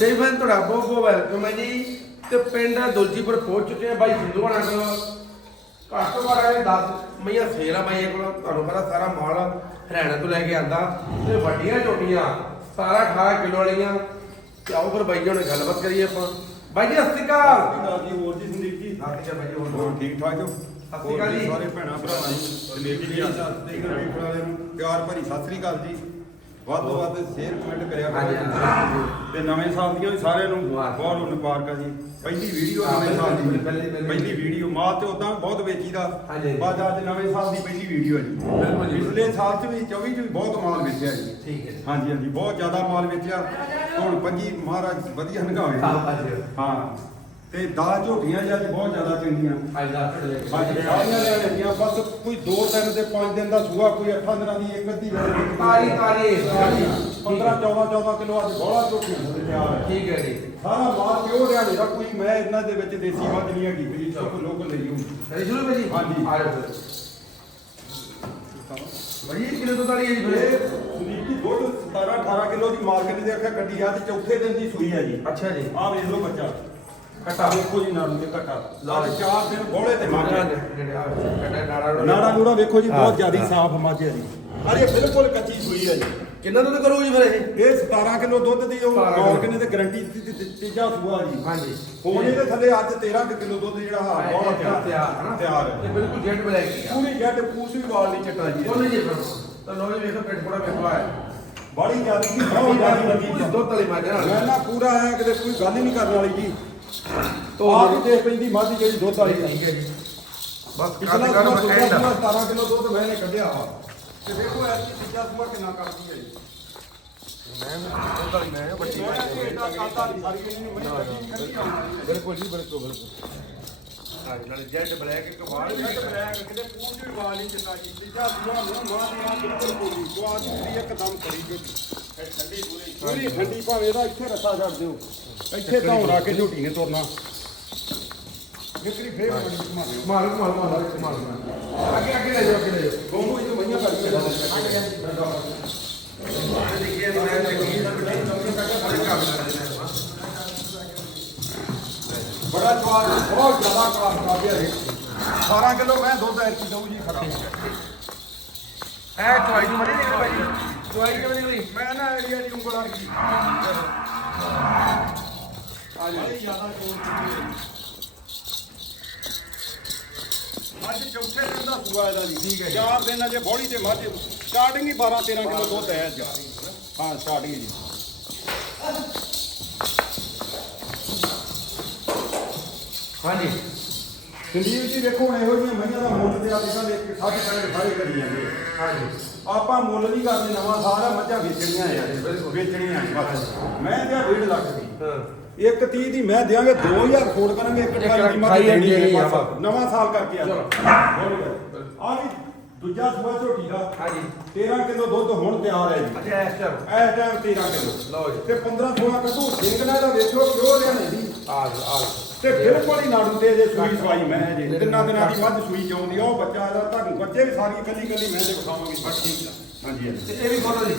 ਡੇ fan ਤੁਹਾਡਾ ਬਹੁਤ ਬਹੁਤ ਵੈਲਕਮ ਹੈ ਜੀ। ਤੇ ਪਿੰਡ ਦੁਲਜੀਪੁਰ ਪਹੁੰਚ ਚੁੱਕੇ ਆ ਬਾਈ ਸਿੰਧੂਆਣਾ ਕੋਲ। ਘੱਟ ਤੋਂ ਘੱਟ ਇਹ 10 ਮਈਆਂ ਸੇਲ ਆ ਬਾਈ ਕੋਲ। ਤੁਹਾਨੂੰ ਪਤਾ ਸਾਰਾ ਮਾਲ ਹਰਿਆਣਾ ਤੋਂ ਲੈ ਕੇ ਆਂਦਾ। ਤੇ ਵੱਡੀਆਂ ਝੋਟੀਆਂ 17 18 ਕਿਲੋ ਵਾਲੀਆਂ। ਤੇ ਆਓ ਫਿਰ ਬਾਈ ਜੀ ਹੁਣ ਗੱਲਬਾਤ ਕਰੀਏ ਆਪਾਂ। ਬਾਈ ਜੀ ਸਤਿ ਸ਼੍ਰੀ ਅਕਾਲ। ਜੀ ਹੋਰ ਜੀ ਸੰਦੀਪ ਜੀ? ਸਤਿ ਸ਼੍ਰੀ ਅਕਾਲ ਬਾਈ ਜੀ ਹੋਰ ਹੋਰ ਠੀਕ ਠਾਕ ਹੋ ਸਤਿ ਸ਼੍ਰੀ ਅਕਾਲ ਜੀ। ਸਾਰੇ ਭੈਣਾਂ ਭਰਾਵਾਂ ਨੂੰ ਜੀ ਵੇਖਣ ਵਾਲਿਆਂ ਨੂੰ ਪਿਆਰ ਭਰੀ ਸਤਿ ਸ੍ਰੀ ਅਕਾਲ ਜੀ। ਵੱਧ ਤੋਂ ਵੱਧ ਸ਼ੇਅਰ ਕਮੈਂਟ ਕਰਿਆ ਕਰੋ। ਤੇ ਨਵੇਂ ਸਾਲ ਦੀਆਂ ਵੀ ਸਾਰਿਆਂ ਨੂੰ। ਬਹੁਤ ਬਹੁਤ ਮੁਬਾਰਕਾਂ ਜੀ ਪਹਿਲੀ ਵੀਡੀਓ ਨਵੇਂ ਸਾਲ ਦੀ ਪਹਿਲੀ- ਵੀਡੀਓ ਮਾਲ ਤੇ ਉਦਾਂ ਬਹੁਤ ਵੇਚੀਦਾ। ਬਾਅਦ ਅੱਜ ਨਵੇਂ ਸਾਲ ਦੀ ਪਹਿਲੀ ਵੀਡੀਓ ਜੀ। ਪਿਛਲੇ ਸਾਲ ਚ ਵੀ 24 ਚ ਵੀ ਬਹੁਤ ਮਾਲ ਵੇਚਿਆ ਜੀ ਠੀਕ ਹੈ। ਹਾਂਜੀ ਹਾਂਜੀ ਬਹੁਤ ਜ਼ਿਆਦਾ ਮਾਲ ਵੇਚਿਆ ਹੁਣ ਪੰਜੀ ਮਹਾਰਾਜ ਵਧੀਆ ਧੰਨਵਾਦ। ਹਾਂ ਤੇ 10 ਝੋਟੀਆਂ ਜੀ ਅੱਜ ਬਹੁਤ ਜ਼ਿਆਦਾ ਚੰਗੀਆਂ। ਅੱਜ ਦਾ ਫਿਰ ਲੈ ਕੇ ਹਾਂਜੀ ਸਾਰੀਆਂ ਲੈ ਲੈਣੀਆਂ ਬਸ ਕੋਈ 2 ਦਿਨ ਤੇ 5 ਦਿਨ ਦਾ ਸੂਆ ਕੋਈ 8 ਦਿਨਾਂ ਦੀ ਇੱਕ ਅੱਧੀ ਲੈਣੀ। ਤਾਰੀ ਤਾਰੀ 15 14 14 ਕਿਲੋ ਅੱਜ ਬੋਲਾ ਝੋਟੀਆਂ ਦੇ ਤਿਆਰ ਹੈ ਠੀਕ ਹੈ ਜੀ। ਸਾਰਾ ਮਾਲ ਪਿਓ ਰਿਆਣੇ ਦਾ ਕੋਈ ਮੈਂ ਇਹਨਾਂ ਦੇ ਵਿੱਚ ਦੇਸੀ ਮੱਝ ਨਹੀਂ ਹੈਗੀ ਵੀ ਸਭ ਲੋਕ ਲਈ ਹੂੰ ਕਰੀ ਸ਼ੁਰੂ ਭਾਜੀ ਹਾਂਜੀ। ਆ ਜਾਓ ਇਹ ਕਿਲੋ ਤੋਂ ਤਾਲੀ ਹੈ ਜੀ ਫਿਰ। ਸੁਨੀਤੀ ਦੁੱਧ 17 18 ਕਿਲੋ ਦੀ ਮਾਰਕੀਟ ਦੇ ਅੱਖਾਂ ਕੱਢੀ ਆ ਤੇ ਚੌਥੇ ਦਿਨ ਦੀ ਸੂਈ ਆ ਜੀ। ਅੱਛਾ ਜੀ। ਆਹ ਵੇਖ ਲਓ ਬੱਚਾ। ਕਟਾ ਵੇਖੋ ਜੀ ਨਾੜੂ ਦੇ ਘਟਾ। ਜੀ। ਚਾਰ ਦਿਨ ਬੋਲੇ ਤੇ ਕਟਾ ਨਾੜਾ ਨਾੜਾ ਨੂੜਾ ਵੇਖੋ ਜੀ ਹਾਂ, ਬਹੁਤ ਜ਼ਿਆਦਾ ਹਾਂ। ਸਾਫ਼ ਮੱਝ ਹੈ ਜੀ। ਅਰੇ ਬਿਲਕੁਲ ਕੱਚੀ ਸੂਈ ਹੈ ਜੀ। ਕਿੰਨਾ ਦੁੱਧ ਕਰੋਗੇ ਜੀ ਫਿਰ ਇਹ? ਇਹ 17 ਕਿਲੋ ਦੁੱਧ ਦੀ ਉਹ 17 ਕਿਲੋ। ਮਾਲਕ ਨੇ ਤੇ ਗਾਰੰਟੀ ਦਿੱਤੀ ਤੇ ਤੀਜਾ ਸੂਆ ਜੀ। ਹਾਂਜੀ। ਹੁਣ ਇਹਦੇ ਥੱਲੇ ਅੱਜ 13 ਕਿਲੋ ਦੁੱਧ ਜਿਹੜਾ ਹਾਂ ਬਹੁਤ ਤਿਆਰ ਹੈ ਨਾ ਤਿਆਰ। ਤੇ ਹੈ ਬਿਲਕੁਲ ਜੈਟ ਬਲੈਕ ਹੈ ਪੂਰੀ ਜੱਟ ਪੂਸ ਵੀ ਵਾਲ ਨਹੀਂ ਚੱਟਾ ਜੀ। ਬੋਲੇ ਜੀ ਫਿਰ ਤਾਂ ਲੋ ਜੀ ਵੇਖੋ ਪਿੰਡ ਥੋੜਾ ਵੇਖੋ ਹੈ। ਬੜੀ ਜ਼ਿਆਦਾ ਕੀ ਬਹੁਤ ਜ਼ਿਆਦਾ ਲੱਗੀ। ਦੁੱਧ ਵਾਲੀ ਮਾਜਾ ਮੈਂ ਨਾ ਪੂਰਾ ਆਇਆ ਕਿਤੇ ਕੋਈ ਗੱਲ ਹੀ ਨਹੀਂ ਕਰਨ ਵਾਲੀ ਜੀ। ਤੋ ਆਪ ਦੇਖ ਪੈਂਦੀ ਮੱਝ ਜਿਹੜੀ ਦੁੱਧ ਵਾਲੀ ਠੀਕ ਹੈ ਜੀ ਬਸ ਪਿਛਲਾ ਕਰ ਸੂਆ ਐਂਡ 17 ਕਿਲੋ ਦੁੱਧ ਮੈਨੇ ਕੱਢਿਆ ਵਾ। ਤੇ ਦੇਖੋ ਕੀ ਤੀਜਾ ਸੂਆ ਕਿੰਨਾ ਕਰਦੀ ਹੈ ਜੀ। ਮੈਂ ਦੁੱਧ ਵਾਲੀ ਮੈਂ ਵੱਡੀ ਮੈਂ ਮੈਂ ਬਿਲਕੁਲ ਜੀ ਬਿਲਕੁਲ ਬਿਲਕੁਲ। ਹਾਂਜੀ ਨਾਲ ਜੈਟ ਬਲੈਕ ਇੱਕ ਵਾਲ ਵੀ ਇੱਕ ਬਲੈਕ ਕਿਤੇ ਪੂੰਝ ਵੀ ਵਾਲ ਨਹੀਂ ਚਿੱਟਾ ਜੀ ਤੀਜਾ ਸੂਆ ਨੂੰ ਮਾਂ ਦੀ ਮਾਂ ਬਿਲਕੁਲ ਪੂਰੀ ਸਵਾਦ ਪੂਰੀ ਇੱਕਦਮ ਖੜੀ ਜੋ ਠੰਡੀ ਪੂਰੀ। ਪੂਰੀ ਠੰਡੀ ਭਾਵੇਂ ਇਹਦਾ ਇੱਥੇ ਰੱਖਾ ਛੱਡ ਦਿਓ। ਇੱਥੇ ਧੌਣ ਰੱਖ ਕੇ ਝੋਟੀ ਨੇ ਤੁਰਨਾ। ਵਿਕਰੀ ਫੇਰ ਮਾਰ ਮਾਰ ਮਾਰ ਮਾਰ ਅੱਗੇ ਅੱਗੇ ਲੈ ਜਾਓ ਅੱਗੇ ਲੈ ਜਾਓ। ਦੋਨੋਂ ਇਹ ਮਈਆਂ ਕਰ ਕੇ ਬੜਾ ਜਵਾਬ ਬਹੁਤ ਜ਼ਿਆਦਾ ਕਲਾਸ ਕਰ ਗਿਆ ਇਹ 18 ਕਿਲੋ ਮੈਂ ਦੁੱਧ ਐਰ ਕੀ ਦਊ ਜੀ ਖੜਾ ਐ ਤੁਹਾਡੀ ਮਰੀ ਨਿਕਲ ਭਾਈ? ਤੁਹਾਡੀ ਕਿਵੇਂ ਨਿਕਲੀ ਮੈਂ ਨਾ ਏਰੀਆ ਦੀ ਉਂਗਲ ਆ ਗਈ। ਆ ਜਾ ਜ਼ਿਆਦਾ ਜ਼ੋਰ ਅੱਜ ਚੌਥੇ ਦਿਨ ਦਾ ਸੂਆ ਇਹਦਾ ਜੀ। ਠੀਕ ਹੈ ਜੀ। ਚਾਰ ਦਿਨ ਅਜੇ ਬੋੜੀ ਤੇ ਮੱਝ ਸਟਾਰਟਿੰਗ ਹੀ 12 13 ਕਿਲੋ ਦੁੱਧ ਹੈ ਅੱਜ। ਹਾਂ ਸਟਾਰਟਿੰਗ ਜੀ। ਹਾਂਜੀ। ਸੰਦੀਪ ਜੀ ਵੇਖੋ ਹੁਣ ਇਹੋ ਜਿਹੀਆਂ ਮਈਆਂ ਦਾ ਮੁੱਲ ਤੇ ਆ ਦੇਖਾਂ ਦੇਖ ਕੇ ਸਾਡੇ ਸਾਰੇ ਸਾਰੇ ਕਰੀ ਜਾਂਦੇ ਆ। ਹਾਂਜੀ। ਆਪਾਂ ਮੁੱਲ ਨਹੀਂ ਕਰਦੇ ਨਵਾਂ ਸਾਰਾ ਮੱਝਾਂ ਵੇਚਣੀਆਂ ਆ। ਵੇਚਣੀਆਂ ਆ ਬਸ। ਮੈਂ ਦਿਆ 1.5 ਲੱਖ ਦੀ। ਹਾਂ। ਇੱਕ 30 ਦੀ ਮੈਂ ਦਿਆਂਗੇ 2000 ਖੋੜ ਕਰਾਂਗੇ ਇੱਕ 28 ਦੀ ਦੇਣੀ ਦੇਣੀ ਆ ਬਸ। ਨਵਾਂ ਸਾਲ ਕਰਕੇ ਆ ਚਲੋ। ਆ ਵੀ ਦੂਜਾ ਸੂਆ ਝੋਟੀ ਦਾ। ਹਾਂਜੀ। 13 ਕਿਲੋ ਦੁੱਧ ਹੁਣ ਤਿਆਰ ਹੈ ਜੀ। ਅੱਛਾ ਇਸ ਟਾਈਮ ਇਸ ਟਾਈਮ 13 ਕਿਲੋ। ਲਓ ਜੀ। ਤੇ 15 16 ਕੱਢੂ ਸਿੰਗਣਾ ਦਾ ਵੇਖੋ ਕਿਉਂ ਲਿਆਣੇ ਦੀ। ਆ ਆ। ਤੇ ਬਿਲਕੁਲ ਹੀ ਨਾੜੂ ਤੇ ਜੇ ਸੂਈ ਸਵਾਈ ਮੈਂ ਜੇ। ਤਿੰਨਾਂ ਦਿਨਾਂ ਦੀ ਮੱਝ ਸੂਈ ਚਾਉਂਦੀ ਆ? ਉਹ ਬੱਚਾ ਇਹਦਾ ਤੁਹਾਨੂੰ ਬੱਚੇ ਵੀ ਸਾਰੀ ਕੱਲੀ ਕੱਲੀ ਮੈਂ ਦੇ ਵਿਖਾਵਾਂਗੇ। ਬਸ ਠੀਕ ਆ। ਹਾਂਜੀ ਤੇ ਇਹ ਵੀ ਬੋਲੋ ਜੀ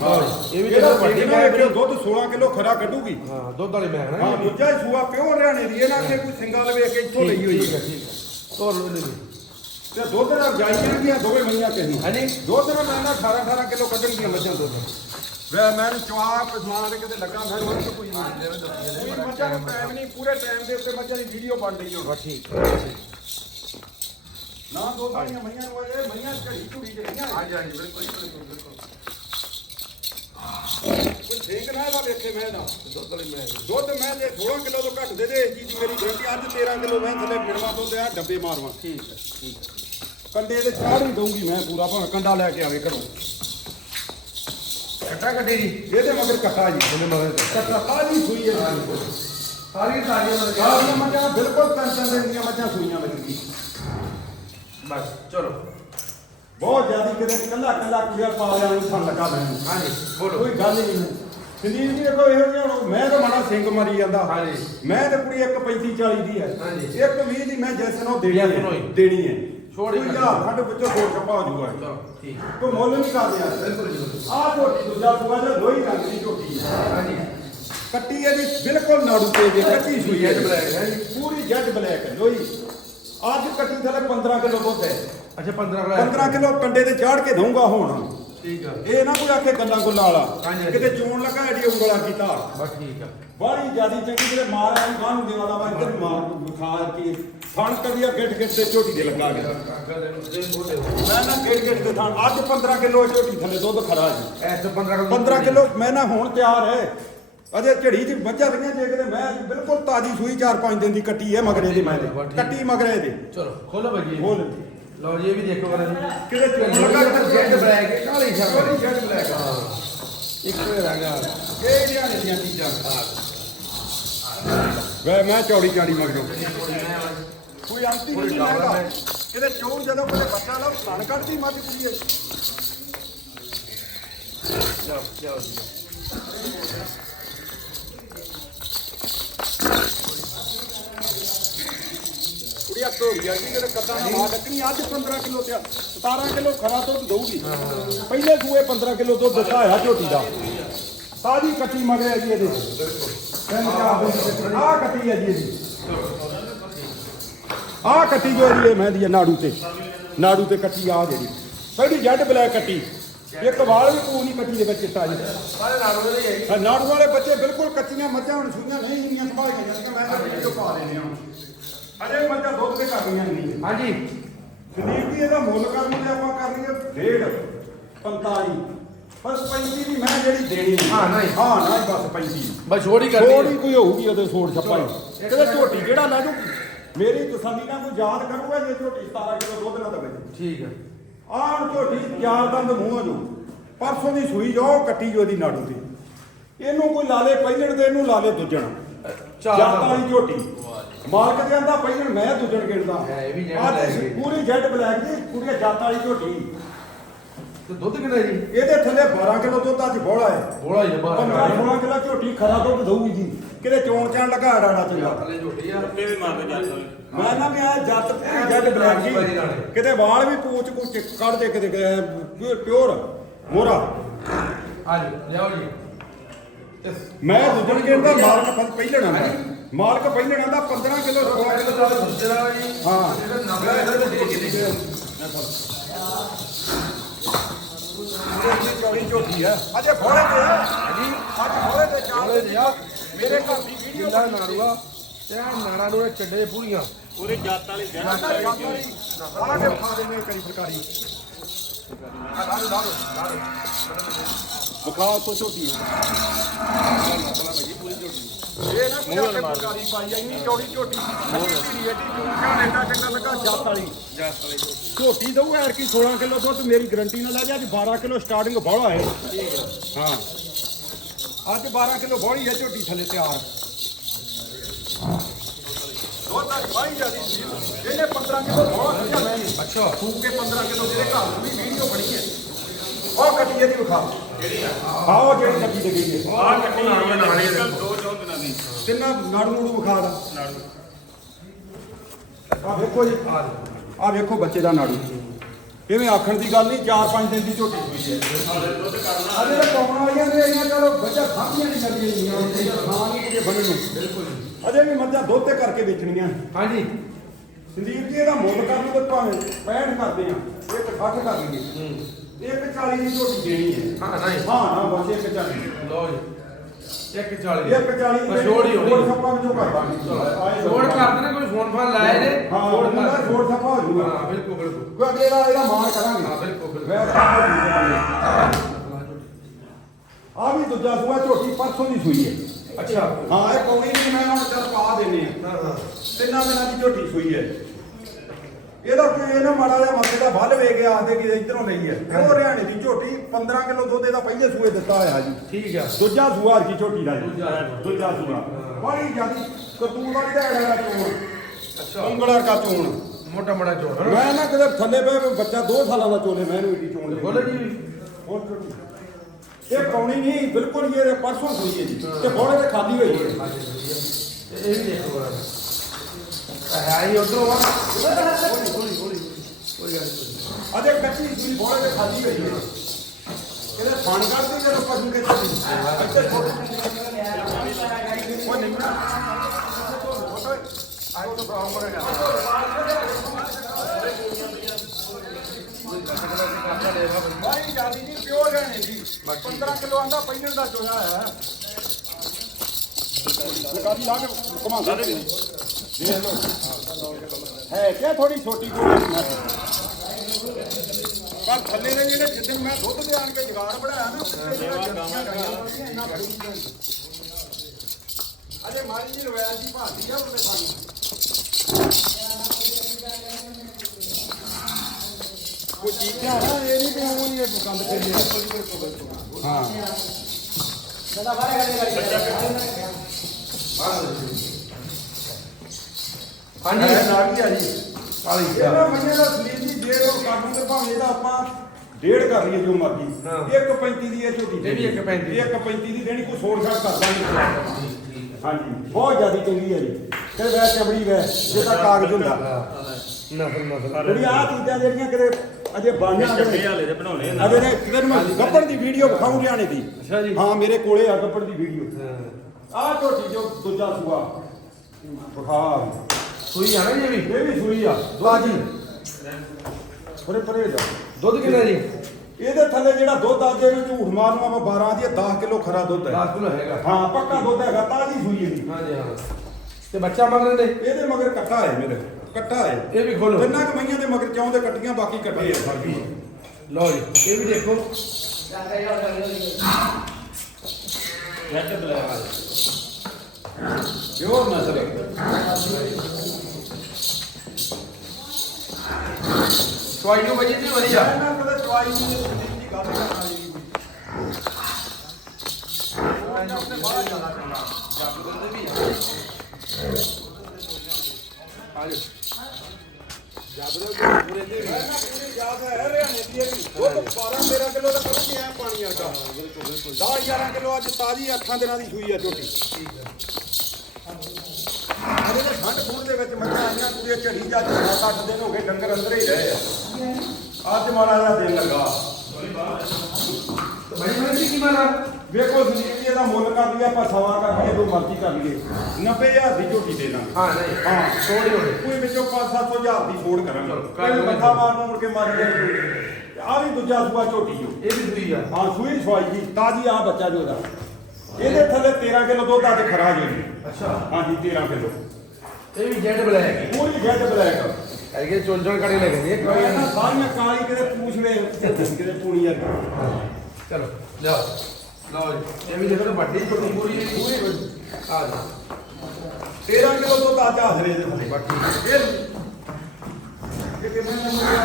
ਹਾਂ। ਇਹ ਵੀ ਵੱਡੀ ਵੇਖਿਓ ਦੁੱਧ 16 ਕਿਲੋ ਖਰਾ ਕੱਢੂਗੀ। ਹਾਂ ਦੁੱਧ ਵਾਲੀ ਮੈਂ ਨਾ ਹਾਂ ਦੂਜਾ ਹੀ ਸੂਆ ਪਿਓ ਹਰਿਆਣੇ ਦੀ ਇਹਨਾਂ ਨੇ ਕੋਈ ਸਿੰਗਲ ਵੇਖ ਕੇ ਇੱਥੋਂ ਲਈ ਹੋਈ ਠੀਕ ਹੈ ਹੈ ਠੀਕ ਹੈ। ਤੋਰ ਲਓ ਜੀ। ਤੇ ਦੁੱਧ ਨਾਲ ਜਾਈਆਂ ਦੀਆਂ ਦੋਵੇਂ ਮਈਆਂ ਕਹੀ ਹਾਂਜੀ। ਦੁੱਧ ਨਾਲ ਮੈਂ ਨਾ 18 18 ਕਿਲੋ ਕੱਢਣਗੀਆਂ ਮੱਝਾਂ ਦੁੱਧ। ਵੇ ਮੈਂ ਚਵਾਪ ਸਮਾਨ ਤੇ ਕਿਤੇ ਲੱਗਾ ਮੈਂ ਉਹ ਕੋਈ ਨਹੀਂ। ਕੋਈ ਮੱਝਾਂ ਨੂੰ ਟਾਈਮ ਨਹੀਂ ਪੂਰੇ ਟਾਈਮ ਦੇ ਉੱਤੇ ਮੱਝਾਂ ਦੀ ਵੀਡੀਓ ਬਣ ਰਹੀ ਹੋ ਠੀਕ ਨਾ ਦੋ ਸਾਰੀਆਂ ਮਈਆਂ ਨੂੰ ਇਹ ਮਈਆਂ ਝੜੀ ਝੁੜੀ ਜਿਹੜੀਆਂ ਹਾਂਜੀ ਹਾਂਜੀ ਬਿਲਕੁਲ ਬਿਲਕੁਲ ਬਿਲਕੁਲ। ਕੋਈ ਠੀਕ ਨਾ ਇਹਦਾ ਵੇਖੇ ਮੈਂ ਦਾ ਦੁੱਧ ਵਾਲੀ ਮੈਂ ਦੁੱਧ ਮੈਂ ਜੇ 16 ਕਿਲੋ ਤੋਂ ਘੱਟ ਦੇ ਦੇ। ਇਸ ਚੀਜ਼ ਦੀ ਮੇਰੀ ਗਰੰਟੀ ਅੱਜ 13 ਕਿਲੋ ਮੈਂ ਥੱਲੇ ਮਿਲਵਾ ਦੁੱਧ ਆ ਡੱਬੇ ਮਾਰਵਾ। ਠੀਕ ਹੈ ਠੀਕ ਹੈ। ਕੰਡੇ ਤੇ ਚਾੜ ਵੀ ਦਊਂਗੀ ਮੈਂ ਪੂਰਾ ਭਾਵੇਂ ਕੰਡਾ ਲੈ ਕੇ ਆਵੇ ਘਰੋਂ। ਕੱਟਾ ਕੱਟੇ ਜੀ। ਇਹਦੇ ਮਗਰ ਕੱਟਾ ਜੀ। ਉਹਨੇ ਮਗਰ ਕੱਟਾ ਤਾਜੀ ਸੂਈ ਹੈ ਸਾਰੀ ਸਾਰੀਆਂ ਨਾਲ ਸਾਰੀਆਂ ਮੱਝਾਂ ਬਿਲਕੁਲ ਕੰਚਾਂ ਦੇ ਦੀਆਂ ਮੱਝਾਂ ਸੂਈਆਂ ਲੱਗਦੀ ਬਸ ਚਲੋ। ਬਹੁਤ ਜ਼ਿਆਦੀ ਕਿਤੇ ਕੱਲਾ ਕੱਲਾ ਕੁੜੀਆਂ ਪਾਲਿਆਂ ਨੂੰ ਥਣ ਲੱਗਾ ਮੈਨੂੰ ਹਾਂਜੀ ਬੋਲੋ। ਕੋਈ ਗੱਲ ਹੀ ਨਹੀਂ। ਸੰਦੀਪ ਜੀ ਦੇਖੋ ਇਹੋ ਜਿਹਾ ਹੁਣ ਮੈਂ ਤਾਂ ਮਾੜਾ ਸਿੰਘ ਮਰੀ ਜਾਂਦਾ। ਹਾਂਜੀ। ਮੈਂ ਤੇ ਕੁੜੀ ਇੱਕ 35 40 ਦੀ ਹੈ। ਹਾਂਜੀ। ਇੱਕ 20 ਦੀ ਮੈਂ ਜੈਸੇ ਨੂੰ ਦੇਣੀ ਹੀ। ਦੇਣੀ ਹੈ। ਛੋੜ ਹੀ ਕੋਈ ਕਰਨੀ। ਹਜ਼ਾਰ ਖੰਡ ਵਿੱਚੋਂ ਛੋੜ ਕੱਪਾ ਹੋ ਜੂਗਾ ਚਲੋ ਠੀਕ। ਹੈ ਕੋਈ ਮੁੱਲ ਨਹੀਂ ਕਰਦੇ ਯਾਰ ਬਿਲਕੁਲ ਜੀ ਬਿਲਕੁਲ। ਆਹ ਝੋਟੀ ਦੂਜਾ ਸੂਆ ਜਿਹੜਾ ਲੋਹੀ ਰੰਗ ਦੀ ਝੋਟੀ। ਹੈ ਹਾਂਜੀ। ਕੱਟੀ ਇਹਦੀ ਬਿਲਕੁਲ ਨਾੜੂ ਤੇ ਜੇ ਕੱਟੀ ਸੂਈ ਹੈ। ਜੈਡ ਬਲੈਕ ਹੈ ਜੀ। ਪੂਰੀ ਜੈਡ ਬਲੈਕ ਲੋਈ ਅੱਜ ਕੱਟੀ ਥਲੇ 15 ਕਿਲੋ ਦੁੱਧ ਹੈ। ਅੱਛਾ 15 ਕਿਲੋ 15 ਕਿਲੋ ਕੰਡੇ ਤੇ ਚਾੜ ਕੇ ਦਊਂਗਾ ਹੁਣ। ਠੀਕ ਆ। ਇਹ ਨਾ ਕੋਈ ਆਖੇ ਗੱਲਾਂ ਗੁੱਲਾਂ ਵਾਲਾ। ਹਾਂਜੀ। ਕਿਤੇ ਚੋਣ ਲੱਗਾ ਐਡੀ ਉਂਗਲਾ ਕੀਤਾ। ਬਸ ਠੀਕ ਆ। ਬਾਹਲੀ ਜਿਆਦੀ ਚੰਗੀ ਜਿਹੜੇ ਮਾਰਿਆ ਨੂੰ ਗਾਂ ਨੂੰ ਦੇਵਾਲਾ ਵਾ ਇੱਧਰ ਮਾਰ ਖਾ ਕੇ ਥਣ ਕਦੀਆ ਗਿੱਟ ਗਿੱਟ ਤੇ ਝੋਟੀ ਦੇ ਲੱਗਾ ਗਿਆ। ਮੈਂ ਨਾ ਗਿੱਟ ਗਿੱਟ ਤੇ ਥਣ ਅੱਜ 15 ਕਿਲੋ ਝੋਟੀ ਥੱਲੇ ਦੁੱਧ ਖੜਾ ਜੀ। ਐਸ 15 ਕਿਲੋ 15 ਕਿਲੋ ਮੈਂ ਨਾ ਹੁਣ ਤਿਆਰ ਹੈ ਅਜੇ ਝੜੀ ਚ ਮੱਝਾਂ ਰਹੀਆਂ ਜੇ ਕਿਤੇ ਮੈਂ ਬਿਲਕੁਲ ਤਾਜੀ ਸੂਈ 4-5 ਦਿਨ ਦੀ ਕੱਟੀ ਹੈ ਮਗਰੇ ਦੀ। ਮੈਂ ਦੇ ਕੱਟੀ ਮਗਰੇ ਦੇ। ਚਲੋ ਖੋਲੋ ਭਾਜੀ ਬੋਲ ਲਓ ਜੀ ਇਹ ਵੀ ਦੇਖੋ ਕਰਾਂ ਕਿਤੇ ਚੋਣ ਲੱਗਾ ਲੱਗਾ ਕਿ ਜੈਡ ਬਲੈਕ ਹੈ ਕਾਲੀ ਸ਼ਾਮ ਸੋਰੀ ਜੈਡ ਬਲੈਕ ਇੱਕ ਰੰਗਾ ਇਹ ਜਿਹੜੀਆਂ ਨੇ ਦੀਆਂ ਚੀਜ਼ਾਂ ਵੇ ਮੈਂ ਚੌੜੀ ਚਾੜੀ ਮਗਰੋਂ ਕੋਈ ਅੰਤੀ ਨਹੀਂ ਹੈਗਾ। ਇਹਦੇ ਜਦੋਂ ਕੋਲੇ ਬੱਚਾ ਲਾ ਸਣ ਕੱਢਦੀ ਮੱਝ ਕੁੜੀ ਹੈ ਜਾਓ ਜਾਓ ਜੀ। ਢੋੜੀ ਆ ਜੀ ਕਿਤੇ ਕੱਦਾਂ ਨਾ ਮਾਂ ਡੱਕਣੀ ਅੱਜ 15 ਕਿਲੋ ਤੇ 17 ਕਿਲੋ ਖਰਾ ਦੁੱਧ ਦਊਗੀ। ਪਹਿਲੇ ਸੂਏ 15 ਕਿਲੋ ਦੁੱਧ ਦਿੱਤਾ ਹੋਇਆ ਝੋਟੀ ਦਾ। ਸਾਦੀ ਕੱਟੀ ਮਗਰ ਹੈ ਜੀ ਇਹਦੇ। ਤਿੰਨ ਚਾਰ ਦਿਨ ਆਹ ਕੱਟੀ ਹੈ ਜੀ ਇਹਦੀ। ਆਹ ਕੱਟੀ ਜੋ ਇਹਦੀ ਇਹ ਮਹਿੰਦੀ ਹੈ ਨਾੜੂ ਤੇ। ਨਾੜੂ ਤੇ ਕੱਟੀ ਆ ਜਿਹੜੀ। ਪਹਿਲੀ ਜੈਡ ਬਲੈਕ ਕੱਟੀ। ਇੱਕ ਵਾਲ ਵੀ ਪੂ ਨਹੀਂ ਕੱਟੀ ਦੇ ਵਿੱਚ ਚਿੱਟਾ ਜੀ। ਸਾਰੇ ਹੀ ਹੈ ਹਾਂ, ਨਾੜੂ ਵਾਲੇ ਬੱਚੇ ਬਿਲਕੁਲ ਕੱਚੀਆਂ ਮੱਝਾਂ ਹੁਣ ਸੂਈਆਂ ਨਹੀਂ ਹੁੰਦੀਆਂ ਸੰਭਾਲ ਸੀ ਮੈਂ ਤਾਂ ਵੀਡੀਓ ਪਾ ਲੈਣੇ ਆ ਅਜੇ ਮੱਝਾਂ ਦੁੱਧ ਤੇ ਕਰ ਰਹੀਆਂ ਨਹੀਂ ਹਾਂਜੀ। ਸੰਦੀਪ ਜੀ ਇਹਦਾ ਮੁੱਲ ਕਰਨ ਤੇ ਆਪਾਂ ਕਰ ਲਈਏ ਡੇਢ 45 ਬਸ 35 ਦੀ ਮੈਂ ਜਿਹੜੀ ਦੇਣੀ ਹੈ। ਹਾਂ, ਨਹੀਂ। ਹਾਂ ਨਾ ਬਸ 35 ਬਸ ਛੋੜੀ ਕਰਨੀ ਹੈ ਕੋਈ ਹੋਊਗੀ ਉਹਦੇ ਸੋੜ ਛੱਪਾ ਹੀ ਕਿਤੇ ਝੋਟੀ ਕਿਹੜਾ ਲੈ ਜੂ? ਮੇਰੀ ਤਸੱਲੀ ਨਾਲ ਕੋਈ ਯਾਦ ਕਰੂਗਾ ਜੇ ਝੋਟੀ 17 ਕਿਲੋ ਦੁੱਧ ਨਾ ਦਵੇ। ਠੀਕ ਆ। ਆਣ ਝੋਟੀ ਚਾਰ ਦੰਦ ਮੂੰਹ ਜੋ। ਪਰਸੋਂ ਦੀ ਸੂਈ ਜੋ ਕੱਟੀ ਜੋ ਦੀ ਨਾੜੂ ਤੇ। ਇਹਨੂੰ ਕੋਈ ਲਾਲੇ ਪਹਿਲਣ ਤੇ ਇਹਨੂੰ ਲਾਲੇ ਦੁੱਜਣ। ਚਾਰ ਦੰਦ। ਵਾਲੀ ਝੋਟੀ। ਮਾਲਕ ਦੇ ਆਂਦਾ ਪਹਿਲਣ ਮੈਂ ਦੁੱਜਣ ਗਿਣਦਾ। ਹੈ, ਇਹ ਵੀ ਜੈਡ ਆਹ ਬਲੈਕ ਤੇ ਦੀ। ਪੂਰੀ ਜੈਡ ਬਲੈਕ ਦੀ ਕੁੜੀਆਂ ਜਾਤਾਂ ਵਾਲੀ ਝੋਟੀ। ਤੇ ਦੁੱਧ ਕਿੰਨਾ ਜੀ? ਇਹਦੇ ਥੱਲੇ 12 ਕਿਲੋ ਦੁੱਧ ਅੱਜ ਬੋਲਾ ਹੈ। ਬੋਲਾ ਹੀ 15 ਬਾਹਰ 16 ਕਿਲੋ ਝੋਟੀ ਖਰਾ ਦੁੱਧ ਦਊਗੀ ਜੀ। ਕਿਤੇ ਚੋਣ ਚਾਣ ਲਗਾ ਡਾੜਾ ਚੰਗਾ। ਥੱਲੇ ਝੋਟੀ ਆ। ਮੈਂ ਨਾ ਮੈਂ ਆ ਜੱਟ ਪੂਰੀ ਜੱਟ ਬਲੈਕ ਜੀ। ਕਿਤੇ ਵਾਲ ਵੀ ਪੂਛ ਕੂਚ ਕੱਢ ਦੇ ਕਿਤੇ ਪਿਓਰ ਮੋਰਾ। ਆ ਜੀ ਲਿਆਓ ਜੀ। ਤੇ ਮੈਂ ਦੁੱਜਣ ਗੇੜ ਦਾ ਮਾਲਕ ਪਹਿ- ਪਹਿਲਣਾ ਮੈਂ ਮਾਲਕ ਪਹਿਲਣਾ ਦਾ 15 ਕਿਲੋ 16 ਕਿਲੋ ਦਾ ਦੁੱਧਰਾ ਜੀ। ਹਾਂ। ਜਿਹੜਾ ਨੰਬਰ ਹੈ ਇਹਦਾ ਦੇ ਕਿੰਨੇ ਚੌੜੀ ਝੋਟੀ ਹੈ ਅਜੇ ਫੋੜੇ ਤੇ ਹੈ ਹਾਂਜੀ। ਅੱਜ ਫੋੜੇ ਤੇ ਚਾਲ ਤੇ ਆ। ਮੇਰੇ ਘਰ ਦੀ ਵੀਡੀਓ ਕਿੰਨਾ ਨਾੜੂਆ? ਤੇ ਆਹ ਨਾੜਾ ਨੂੰ ਚੱਡੇ ਪੂਰੀਆਂ। ਪੂਰੇ ਜੱਟ ਵਾਲੀ ਜੱਟ ਆ ਕੇ ਖਾ ਦੇਣੇ ਕਰੀ ਸਰਕਾਰੀ ਬੁਖਾਰ ਤੋਂ ਝੋਟੀ। ਹੈ ਇਹ ਨਾ ਕੋਈ ਆਪਣੇ ਸਰਕਾਰੀ ਪਾਈ ਆ, ਇੰਨੀ ਚੌੜੀ ਝੋਟੀ ਢੀੜੀ ਐਡੀ ਜੂਠਾ ਲੈਂਦਾ ਚੰਗਾ ਲੱਗਾ ਜੱਤ ਵਾਲੀ। ਜੱਟ ਵਾਲੇ ਝੋਟੀ। ਦਊ ਐਰ ਕੀ 16 ਕਿਲੋ ਦੁੱਧ ਮੇਰੀ ਗਰੰਟੀ ਨਾਲ ਲੈ ਜਾ ਅੱਜ 12 ਕਿਲੋ ਸਟਾਰਟਿੰਗ ਬੋਲਾ ਹੈ ਹਾਂ। ਅੱਜ 12 ਕਿਲੋ ਬੋਲੀ ਹੈ ਝੋਟੀ ਥੱਲੇ ਤਿਆਰ। ਦੁੱਧ ਅੱਜ ਬਾਈ ਜਾਂਦੀ ਸੀ। ਇਹਨੇ 15 ਕਿਲੋ ਬੋਲਾ ਸੀਗਾ ਮੈਂ ਨਹੀਂ। ਅੱਛਾ। ਫੂਕ ਕੇ 15 ਕਿਲੋ ਜਿਹੜੇ ਘਰ ਨੂੰ ਵੀ ਵੀਡੀਓ ਬਣੀ ਹੈ। ਉਹ ਕੱਟੀ ਇਹਦੀ ਵਿਖਾ। ਕਿਹੜੀ ਆ ਆਹ ਉਹ ਜਿਹੜੀ ਕੱਟੀ ਤੇ ਗਈ ਹੈ ਆਹ ਕੱਟੀ ਨਾਲੇ ਨਾਲੇ। ਦੋ ਤਿੰਨਾਂ ਨਾੜੂ ਨੂੜੂ ਵਿਖਾ ਦਾ। ਨਾੜੂ। ਆ ਵੇਖੋ ਜੀ ਆ ਵੇਖੋ ਬੱਚੇ ਦਾ ਨਾੜੂ। ਕਿਵੇਂ ਆਖਣ ਦੀ ਗੱਲ ਨਹੀਂ 4-5 ਦਿਨ ਦੀ ਝੋਟੀ ਹੋਈ ਹੈ। ਅਜੇ ਤਾਂ ਪਾਉਣ ਵਾਲੀਆਂ ਨੇ ਇਹਨਾਂ ਚਲੋ ਬੱਚਾ ਸਾਂਭੀਆਂ ਨਹੀਂ ਕਰਦੀਆਂ ਇੰਨੀਆਂ ਖਾਣ ਨੂੰ ਕਿਤੇ ਬਣਨ ਨੂੰ। ਬਿਲਕੁਲ ਅਜੇ ਵੀ ਮੱਝਾਂ ਦੁੱਧ ਤੇ ਕਰਕੇ ਵੇਚਣੀਆਂ। ਹਾਂਜੀ। ਸੰਦੀਪ ਜੀ ਇਹਦਾ ਮੁੱਲ ਕਰਨ ਤੇ ਭਾਵੇਂ 65 ਕਰਦੇ ਆ ਇੱਕ 60 ਕਰ ਲਈਏ। ਇੱਕ 40 ਦੀ ਝੋਟੀ ਦੇਣੀ ਹੈ। ਹਾਂ ਨਹੀਂ ਹਾਂ ਨਾ ਬਸ ਇੱਕ 40 ਲਓ ਜੀ। ਇੱਕ 40 ਇੱਕ 40 ਬਸ ਛੋੜ ਹੀ ਹੋਣੀ। ਛੋੜ ਛੱਪਾ ਵਿੱਚੋਂ ਕਰ ਦਾਂਗੇ। ਛੋੜ ਕਰ ਦੇਣਾ ਕੋਈ ਫੋਨ ਫਾਨ ਲਾਇਆ ਜੇ ਹਾਂ ਛੋੜ ਕਰ ਛੋੜ ਛੱਪਾ ਹੋ ਜਾਊਗਾ। ਹਾਂ ਬਿਲਕੁਲ ਬਿਲਕੁਲ। ਕੋਈ ਅਗਲੇ ਦਾ ਇਹਦਾ ਮਾਣ ਕਰਾਂਗੇ। ਹਾਂ ਬਿਲਕੁਲ ਬਿਲਕੁਲ। ਵੈਰ ਆ ਵੀ ਦੂਜਾ ਸੂਆ ਝੋਟੀ ਪਰਸੋਂ ਦੀ ਸੂਈ ਹੈ। ਅੱਛਾ। ਹਾਂ ਇਹ ਪੌੜੀ ਨਹੀਂ ਮੈਂ ਹੁਣ ਚੱਲ ਪਾ ਦੇਨੇ ਆ ਹਾਂ ਹਾਂ। ਤਿੰਨਾਂ ਦਿਨਾਂ ਦੀ ਝੋਟੀ ਸੂਈ ਹੈ। ਇਹਦਾ ਕੋਈ ਇਹਨਾਂ ਮਾੜਾ ਜਿਹਾ ਮੱਥੇ ਦਾ ਵੱਲ ਵੇ ਗਿਆ ਆਖਦੇ ਕਿ ਇਧਰੋਂ ਲਈ ਹੈ। ਉਹ ਹਰਿਆਣੇ ਦੀ ਝੋਟੀ 15 ਕਿਲੋ ਦੁੱਧ ਇਹਦਾ ਪਹਿਲੇ ਸੂਏ ਦਿੱਤਾ ਹੋਇਆ ਜੀ। ਠੀਕ ਆ। ਦੂਜਾ ਸੂਆ ਕੀ ਝੋਟੀ ਦਾ ਜੀ। ਦੂਜਾ। ਸੂਆ। ਬੜੀ ਜਿਆਦੀ ਕਤੂਰ ਵਾਲੀ ਦਾ ਚੋਣ। ਅੱਛਾ। ਉਂਗਲਾ ਕਾ ਚੋਣ। ਮੋਟਾ ਮੋਟਾ ਹਾਂ ਮੈਂ ਨਾ ਕਿਤੇ ਥੱਲੇ ਪਏ ਬੱਚਾ 2 ਸਾਲਾਂ ਦਾ ਚੋਲੇ ਮੈਂ ਇਹਨੂੰ ਏਡੀ ਚੋਣ ਦੇ ਬੋਲੇ ਜੀ। ਹੋਰ ਝੋਟੀ। ਇਹ ਕੌਣੀ ਨਹੀਂ ਬਿਲਕੁਲ ਇਹ ਪਰਸੋਂ ਸੂਈ ਹੈ ਜੀ। ਤੇ ਬੋਲੇ ਤੇ ਖਾਲੀ ਹੋਈ ਹੈ। ਇਹ ਵੀ ਦੇਖੋ ਆਈ ਉਧਰੋਂ ਆ ਹੌਲੀ ਹੌਲੀ ਹੌਲੀ ਕੋਈ ਗੱਲ ਨਹੀਂ। ਅਜੇ ਕੱਚੀ ਦੂਰੀ ਬੋਲੇ ਤੇ ਖਾਲੀ ਹੋਈ ਹੈ ਇਹਦੇ ਫਾਨ ਕਰਦੇ ਜਦੋਂ ਪਸ਼ੂ ਕੇ ਇੱਥੇ ਛੋਟੇ ਉਹ ਨਹੀਂ ਨਾ ਆਈ ਉਹ ਪ੍ਰੋਬਲਮ ਹੋ ਰਿਹਾ ਭਾਈ ਜਾਦੀ ਜੀ ਪਿਓਰ ਰਹਿਣੇ ਜੀ 15 ਕਿਲੋ ਆਂਦਾ ਪੈਣ ਦਾ ਚੋਇਆ ਹੈ ਕਾਫੀ ਲਾ ਕੇ ਕਮਾਉਂਦਾ ਨੇ ਦੇਖ ਲਓ ਹੈ ਕਿਆ ਥੋੜੀ ਛੋਟੀ ਕੋਈ ਪਰ ਥੱਲੇ ਦੇ ਜਿਹੜੇ ਜਿੱਦਣ ਮੈਂ ਦੁੱਧ ਦੇ ਆਣ ਕੇ ਜਗਾੜ ਬਣਾਇਆ ਨਾ ਅਜੇ ਮਾਰੀ ਜੀ ਰਵਾਇਤ ਦੀ ਭਾਤੀ ਆ ਉਹਦੇ ਸਾਨੂੰ ਕੋਈ ਚੀਜ਼ਾਂ ਨਾ ਇਹ ਨਹੀਂ ਕਿ ਉਹ ਹੀ ਇਹ ਗੰਦ ਪੈ ਹਾਂ। ਹਾਂਜੀ। ਹੈ ਨਾਗੀ ਆ ਜੀ। ਕਾਲੀ ਇਹਨਾਂ ਮੰਨੇ ਦਾ ਸਲੀਪ ਦੀ ਡੇਢ ਉਹ ਕਰ ਦੂੰਗੇ ਭਾਵੇਂ ਇਹਦਾ ਆਪਾਂ ਡੇਢ ਕਰ ਲਈਏ ਜੋ ਮਰਜ਼ੀ। ਹਾਂ। 1.35 ਦੀ ਇਹ ਝੋਟੀ ਇਹ ਵੀ 1.35 ਇਹ 1.35 ਦੀ। ਦੇਣੀ ਕੋਈ ਸੋੜ ਛਾੜ ਕਰ ਦਾਂਗੇ। ਹਾਂਜੀ ਬਹੁਤ ਜ਼ਿਆਦਾ ਚੰਗੀ ਹੈ ਜੀ। ਤੇ ਵੈ ਚਮੜੀ ਵੈ ਜਿਹਦਾ ਕਾਗਜ਼ ਹੁੰਦਾ। ਨਸਲ ਨਸਲ ਜਿਹੜੀ ਆ ਚੀਜ਼ਾਂ ਜਿਹੜੀਆਂ ਕਿਤੇ ਅਜੇ ਬਣਨਾ ਛੱਡੇ ਵਾਲੇ ਦੇ ਬਣਾਉਣੇ ਆ ਅਜੇ ਨੇ ਕਿਤੇ ਨੂੰ ਮੈਂ ਗੱਪੜ ਦੀ ਵੀਡੀਓ ਵਿਖਾਉਂ ਹਰਿਆਣੇ ਦੀ। ਅੱਛਾ ਜੀ। ਹਾਂ ਮੇਰੇ ਕੋਲੇ ਆ ਗੱਪੜ ਦੀ ਵੀਡੀਓ। ਹਾਂ। ਆਹ ਝੋਟੀ ਜੋ ਦੂਜਾ ਸੂਆ। ਵਿਖਾ। ਸੂਈ ਆ ਨਾ ਜੀ ਇਹ ਵੀ ਇਹ ਵੀ ਸੂਈ ਆ। ਬਾਜੀ ਪਰੇ ਪਰੇ ਜਾ। ਦੁੱਧ ਕਿੰਨਾ ਜੀ? ਇਹਦੇ ਥੱਲੇ ਜਿਹੜਾ ਦੁੱਧ ਆ ਜੇ ਵਿੱਚ ਝੂਠ ਮਾਰੂ ਆਪਾਂ 12 ਦੀ 10 ਕਿਲੋ ਖਰਾ ਦੁੱਧ ਹੈ। 10 ਕਿਲੋ ਹੈਗਾ। ਹਾਂ ਪੱਕਾ ਦੁੱਧ ਹੈਗਾ ਤਾਜ਼ੀ ਸੂਈ ਇਹਦੀ। ਹਾਂਜੀ ਹਾਂ। ਤੇ ਬੱਚਾ ਮਗਰ ਦੇ? ਇਹਦੇ ਮਗਰ ਕੱਟਾ ਹੈ ਮੇਰੇ। ਕੱਟਾ ਹੈ। ਇਹ ਵੀ ਖੋਲੋ। ਤਿੰਨਾਂ ਕੁ ਮਈਆਂ ਦੇ ਮਗਰ ਚਾਉਂਦੇ ਕੱਟੀਆਂ ਬਾਕੀ ਕੱਟੇ ਆ ਬਾਕੀ ਲਓ ਜੀ ਇਹ ਵੀ ਦੇਖੋ। ਜੱਟ ਬਲੈਕ ਪਿਓਰ ਨਸਲ ਸਵਾਈ ਨੂੰ ਵਜੀ ਤੇ ਵਧੀਆ। ਇਹਨਾਂ ਕਦੇ ਚਵਾਈ ਨਹੀਂ ਦੀ ਦੀ ਗੱਲ ਕਰਨ ਵਾਲੀ ਉਹ ਆਪਣੇ ਬਾਹਰ ਜਾਣਾ ਚਾਹੁੰਦਾ ਯਾਦ ਹੈ ਹਰਿਆਣੇ ਦੀ ਇਹ ਵੀ। ਉਹ 12 13 ਕਿਲੋ ਦਾ ਪਤਾ ਨਹੀਂ ਐ ਪਾਣੀ ਵਰਗਾ। 10 11 ਕਿਲੋ ਅੱਜ ਤਾਜ਼ੀ 8 ਦਿਨਾਂ ਦੀ ਸੂਈ ਆ ਝੋਟੀ। ਅਰੇ ਤਾਂ ਠੰਡ ਫੂਡ ਦੇ ਵਿੱਚ ਮੱਝਾਂ ਆਈਆਂ ਕੁੜੀਆਂ ਝੜੀ ਜਾ 7-8 ਦਿਨ ਹੋ ਗਏ ਡੰਗਰ ਅੰਦਰ ਹੀ ਰਹੇ ਆ। ਅੱਜ ਮਾੜਾ ਜਿਹਾ ਦਿਨ ਲੱਗਾ। ਤੇ ਭਾਈ ਮੈਂ ਕੀ ਮਾਨਾ ਵੇਖੋ ਸੰਦੀਪ ਜੀ ਇਹਦਾ ਮੁੱਲ ਕਰ ਲਈਏ ਆਪਾਂ ਸਵਾ ਕਰ ਲਈਏ ਜੋ ਮਰਜ਼ੀ ਕਰ ਲਈਏ। 90000 ਦੀ ਝੋਟੀ ਦੇ ਦਾਂਗੇ। ਹਾਂ ਨਹੀਂ। ਹਾਂ ਛੋੜ ਹੋ ਕੋਈ ਵਿੱਚੋਂ 5-700 ਹਜ਼ਾਰ ਦੀ ਛੋੜ ਕਰਾਂਗੇ। ਚਲੋ, ਕਰ ਕੋਈ ਲਓ। ਮੱਥਾ ਮੁੜ ਕੇ ਮਾਰੀ ਆ ਵੀ ਦੂਜਾ ਸੂਆ ਝੋਟੀ ਜੋ ਇਹ ਵੀ ਸੂਈ ਆ। ਹਾਂ ਸੂਈ ਸਵਾਈ ਜੀ ਤਾਜੀ ਆ ਬੱਚਾ ਜੋ ਦਾ ਇਹਦੇ ਥੱਲੇ 13 ਕਿਲੋ ਦੁੱਧ ਅੱਜ ਖਰਾ ਜੋ। ਜੀ ਅੱਛਾ। ਹਾਂਜੀ 13 ਕਿਲੋ। ਇਹ ਵੀ ਜੈਡ ਬਲੈਕ ਹੈ। ਪੂਰੀ ਜੈਡ ਬਲੈਕ। ਚੁਣ ਚੁਣ ਕੜੇ ਲੱਗਦੇ ਇਹ ਕੋਈ ਇਹਨਾਂ ਸਾਰੀਆਂ ਕਾਲੀ ਕਿਤੇ ਪੂਛ ਵੇ ਕਿਤੇ ਪੂਣੀ ਆ ਚਲੋ ਲਓ ਜੀ ਇਹ ਵੀ ਦੇਖੋ ਵੱਡੀ ਛੋਟੀ ਪੂਰੀ ਪੂਰੀ ਆ ਜਾ 13 ਕਿਲੋ ਦੁੱਧ ਅੱਜ ਆਸਰੇ ਦੇ ਬਾਕੀ ਇਹ ਨੰਬਰ ਆ?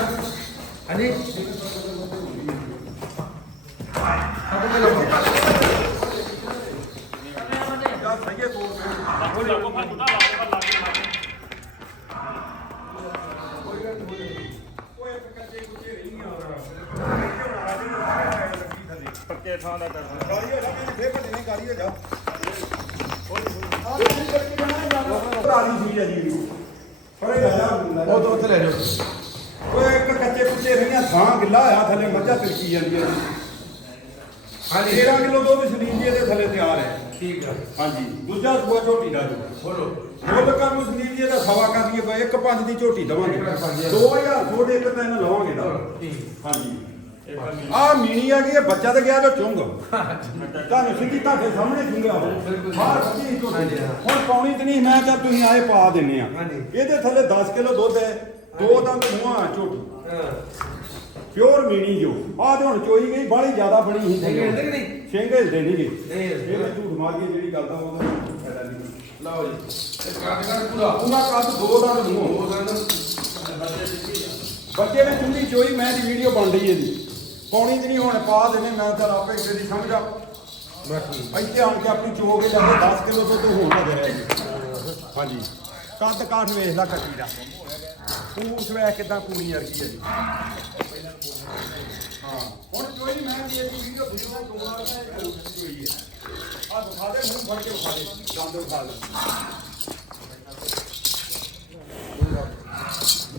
ਹਾਂਜੀ। ਆਪਣੇ ਲਓ ਜਾਂ ਸਹੀਏ ਤੋੜ ਦੇ ਉਹ ਲੱਗੋ ਮੈਂ ਬੁੱਢਾ ਲਾ ਦੇ ਪਰ ਲਾ ਕੇ ਲਾ ਕੇ ਉਹ ਇੱਕ ਕੱਚੇ ਕੁੱਚੇ ਰਹੀਆਂ ਔਰ ਪੱਕੇ ਥਾਂ ਦਾ ਕਰਨਾ ਗਾੜੀ ਹੋ ਜਾ ਮੈਂ ਫੇਰ ਭੱਜਣੇ ਗਾੜੀ ਹੋ ਜਾ ਪੁਰਾਣੀ ਸੂਈ ਆ ਜੀ। ਪਰੇ ਲੈ ਜਾ। ਉਹ ਤੋਂ ਉੱਥੇ ਲੈ ਜਾਓ। ਉਹ ਇੱਕ ਕੱਚੇ ਕੁੱਚੇ ਰਹੀਆਂ ਥਾਂ ਗਿੱਲਾ ਆ ਥੱਲੇ ਮੱਝਾਂ ਤਿਰਕੀ ਜਾਂਦੀਆਂ ਹਾਂਜੀ। 13 ਕਿਲੋ ਦੁੱਧ ਸਲੀਮ ਜੀ ਇਹਦੇ ਥੱਲੇ ਤਿਆਰ ਹੈ। ਠੀਕ ਆ। ਹਾਂਜੀ ਦੂਜਾ ਸੂਆ ਝੋਟੀ ਦਾ ਜੋ। ਬੋਲੋ। ਮੁੱਲ ਕਰ ਨੂੰ ਸਲੀਮ ਜੀ ਇਹਦਾ ਸਵਾ ਕਰ ਦਈਏ ਬਈ ਇੱਕ ਪੰਜ ਦੀ ਝੋਟੀ ਦਵਾਂਗੇ। ਇੱਕ ਪੰਜ। 2000 ਥੋੜੇ ਇੱਕ ਤਿੰਨ ਲਵਾਂਗੇ ਦਾ ਚਲੋ ਠੀਕ। ਹਾਂਜੀ। ਆ ਮੀਣੀ ਆ ਗਈ ਇਹ ਬੱਚਾ ਤੇ ਗਿਆ ਜੋ ਚੁੰਗ। ਤੁਹਾਨੂੰ ਸਿੱਧੀ ਤੁਹਾਡੇ ਸਾਹਮਣੇ ਚੁੰਗਿਆ ਬਿਲਕੁਲ। ਬਾਹਰ ਝੋਟੀ ਹਾਂ। ਹੁਣ ਪਾਉਣੀ ਤੇ ਨਹੀਂ ਮੈਂ ਤਾਂ ਤੁਸੀਂ ਆਏ ਪਾ ਦਿੰਨੇ ਆ। ਇਹਦੇ ਥੱਲੇ 10 ਕਿਲੋ ਦੁੱਧ ਹੈ ਦੋ ਦੰਦ ਮੂੰਹਾਂ ਝੋਟੀ। ਹਾਂ। ਪਿਓਰ ਮੀਣੀ ਜੋ। ਆਹ ਤੇ ਹੁਣ ਚੋਈ ਗਈ ਬਾਹਲੀ ਜ਼ਿਆਦਾ ਬਣੀ ਸੀ। ਨਹੀਂ ਹਿਲਦੇ ਕਿ ਨਹੀਂ? ਸਿੰਘ ਹਿਲਦੇ ਨਹੀਂ ਹਿਲਦੇ। ਇਹ ਤਾਂ ਝੂਠ ਮਾਰੀਏ ਜਿਹੜੀ ਗੱਲ ਦਾ ਉਹਦਾ ਫਾਇਦਾ ਨਹੀਂ। ਲਓ ਜੀ। ਇਹ ਕਾਟ ਕਰ ਪੂਰਾ? ਉਹਨਾਂ ਕੱਦ ਦੋ ਦੰਦ ਮੂੰਹ। ਹੋ ਜਾਂਦਾ ਬੱਚੇ ਨੇ ਚੁੰਗੀ ਚੋਈ ਮੈਂ ਦੀ ਵੀਡੀਓ ਬਣ ਰਹੀ ਇਹਦੀ ਪਾਉਣੀ ਤੇ ਨਹੀਂ ਹੁਣ ਪਾ ਦੇਣੇ ਮੈਂ ਤਾਂ ਆਪੇ ਕਿਸੇ ਦੀ ਸਮਝ ਆ। ਬਾਕੀ ਇੱਥੇ ਆਣ ਕੇ ਆਪਣੀ ਚੋ ਕੇ ਜਾਂਦੇ 10 ਕਿਲੋ ਦੁੱਧ ਹੋਣ ਲੱਗ ਰਿਹਾ। ਹਾਂਜੀ। ਕੱਦ ਕਾਠ ਵੇਖ ਲੈ ਕੱਟੀ ਦਾ। ਪੂਛ ਵੇਖ ਕਿਦਾਂ ਪੂਣੀ ਵਰਗੀ ਹੈ ਜੀ। ਹਾਂ ਹੁਣ ਚੋਈ ਮੈਂ ਦੀ ਇਹਦੀ ਵੀਡੀਓ ਵੀਡੀਓ ਕੋਲ ਹੈ ਆ। ਦਿਖਾ ਦੇ ਮੂੰਹ ਫੜ ਕੇ ਵਿਖਾ ਦੇ ਦੰਦ ਵਿਖਾ ਦੇ।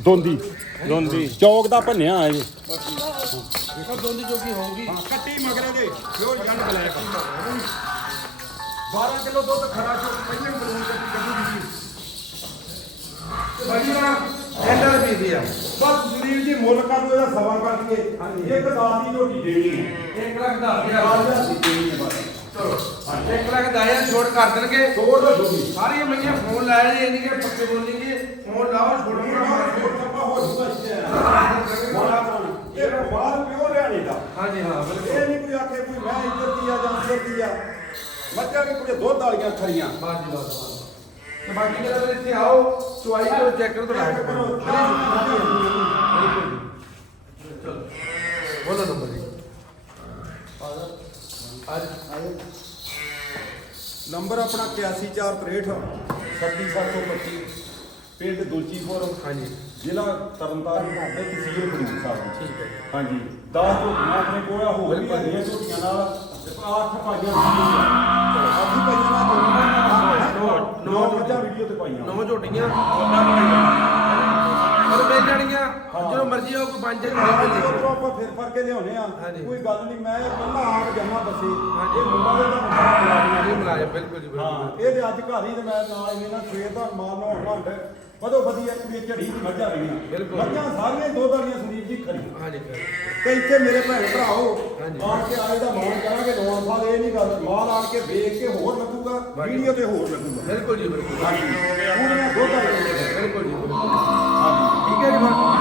ਦੋਂਦੀ। ਦੋਂਦੀ। ਚੌਕ ਦਾ ਭੰਨਿਆ ਹੈ ਜੀ। ਦੇਖੋ ਦੋਂਦੀ ਜੋਗੀ ਹੋਊਗੀ। ਹਾਂ ਕੱਟੀ ਮਗਰੇ ਦੇ। ਪਿਓਰ ਜੰਡ ਬਲੈਕ 12 ਕਿਲੋ ਦੁੱਧ ਖਰਾ ਚੋ ਪਹਿਲੇ ਬਲੂਨ ਕੱਟੀ ਕੱਢੀ ਦੀ ਨਾ ਐਂਡਲ ਪੀਸ ਹੀ ਆ। ਬਸ ਸੁਨੀਲ ਜੀ ਮੁੱਲ ਕਰ ਦੋ ਇਹਦਾ ਸਵਾ ਕਰ ਦਈਏ ਇੱਕ ਦਾਲ ਦੀ ਰੋਟੀ ਦੇਣੀ ਹੈ। 1 ਲੱਖ 10000 ਰਾਜਾ ਦੀ ਦੇਣੀ ਹੈ ਬਸ। ਚਲੋ। 1 ਲੱਖ 10000 ਛੋੜ ਕਰ ਦੇਣਗੇ। ਤੋੜ ਦੋ ਜੋਗੀ ਸਾਰੀਆਂ ਮਈਆਂ ਫੋਨ ਲਾਇਆ ਜੀ ਇਹਨੀਂ ਕਿ ਪੱਕੇ ਬੋਲਣਗੇ ਫੋਨ ਲਾਓ ਛੋੜ ਇਹ ਬਾਹਰ ਪਿਓ ਰਿਆਣੀ ਦਾ ਹਾਂਜੀ ਹਾਂ ਬਿਲਕੁਲ। ਇਹ ਨਹੀਂ ਕੋਈ ਆਖੇ ਕੋਈ ਮੈਂ ਇੱਧਰ ਦੀ ਆ ਜਾਂ ਉੱਧਰ ਦੀ ਆ। ਮੱਝਾਂ ਵੀ ਕੋਈ ਦੁੱਧ ਵਾਲੀਆਂ ਖਰੀਆਂ ਬਾਜੀ ਬਾਤ ਤੇ ਬਾਕੀ ਜਿਹੜਾ ਤੁਸੀਂ ਇੱਥੇ ਆਓ ਚੁਆਈ ਕਰੋ ਚੈੱਕ ਕਰੋ ਤੁਹਾਡਾ ਚੈੱਕ ਕਰੋ। ਚਲੋ। ਬੋਲੋ ਨੰਬਰ ਜੀ। ਅੱਜ। ਨੰਬਰ ਆਪਣਾ 8146 37725 ਪਿੰਡ ਦੁਲਚੀਪੁਰ ਹਾਂਜੀ। ਜ਼ਿਲ੍ਹਾ ਤਰਨਤਾਰਨ ਦੇ ਤਹਿਸੀਲ ਖਡੂਰ ਸਾਹਿਬ। ਠੀਕ ਹੈ ਹਾਂਜੀ। 10 ਝੋਟੀਆਂ ਆਪਣੇ ਕੋਲ ਆ, ਹੋਰ ਵੀ ਹੈਗੀਆਂ ਝੋਟੀਆਂ ਨਾਲ। ਤੇ ਅੱਠ ਪਾਈਆਂ ਅੱਠ ਪਾਈਆਂ ਨਾਲ ਨੌ- ਨੌ ਨੌ ਮੱਝਾਂ ਵੀਡੀਓ ਤੇ ਪਾਈਆਂ। ਨੌ ਝੋਟੀਆਂ ਪਰ ਵੇਚ ਜਾਣੀਆਂ। ਜਦੋਂ ਮਰਜ਼ੀ ਹੋ ਕੋਈ ਪੰਜ ਜਣ ਉੱਧਰੋਂ ਆਪਾਂ ਫਿਰ ਫੜ ਕੇ ਲਿਆਉਨੇ ਆ। ਕੋਈ ਗੱਲ ਨਹੀਂ ਮੈਂ ਇਹ ਪਹਿਲਾਂ ਆਪ ਜਮਾ ਦੱਸੇ। ਇਹ ਮੁੰਡਾ ਦੇ ਤਾਂ ਮੁੰਡਾ ਬੁਲਾ ਬਿਲਕੁਲ ਜੀ ਹਾਂ ਬਿਲਕੁਲ ਇਹ ਤੇ ਅੱਜ ਘਰ ਹੀ ਤੇ ਮੈਂ ਨਾਲ ਇਹਨੇ ਨਾਲ ਸਵੇਰ ਦਾ ਮਾਲ ਨਹਾਉਣ ਘੰਟ ਵਧੋ ਵਧੀਆ ਕੁੜੀ ਝੜੀ ਦੀ ਮੱਝਾਂ ਰਹੀਆਂ ਬਿਲਕੁਲ। ਮੱਝਾਂ ਸਾਰੀਆਂ ਹੀ ਦੁੱਧ ਵਾਲੀਆਂ ਸੰਦੀਪ ਜੀ ਹਾਂਜੀ। ਕਰ ਤੇ ਇੱਥੇ ਮੇਰੇ ਭੈਣ ਭਰਾਓ ਹਾਂਜੀ। ਆਣ ਕੇ ਆਏ ਦਾ ਮਾਣ ਕਰਾਂਗੇ ਨੌਂ ਸਾਲ ਇਹ ਨਹੀਂ ਗੱਲ। ਮਾਲ ਆਣ ਕੇ ਵੇਖ ਕੇ ਹੋਰ ਲੱਗੂਗਾ। ਵੀਡੀਓ ਤੇ ਹੋਰ ਲੱਗੂਗਾ। ਬਿਲਕੁਲ ਜੀ ਬਿਲਕੁਲ। ਹਾਂਜੀ। ਪੂਰੀਆਂ ਦੁੱਧ ਵਾਲੀਆਂ ਬਿਲਕੁਲ ਜੀ ਬਿਲਕੁਲ। ਹਾਂਜੀ। ਠੀਕ ਹੈ ਜੀ ਫਿਰ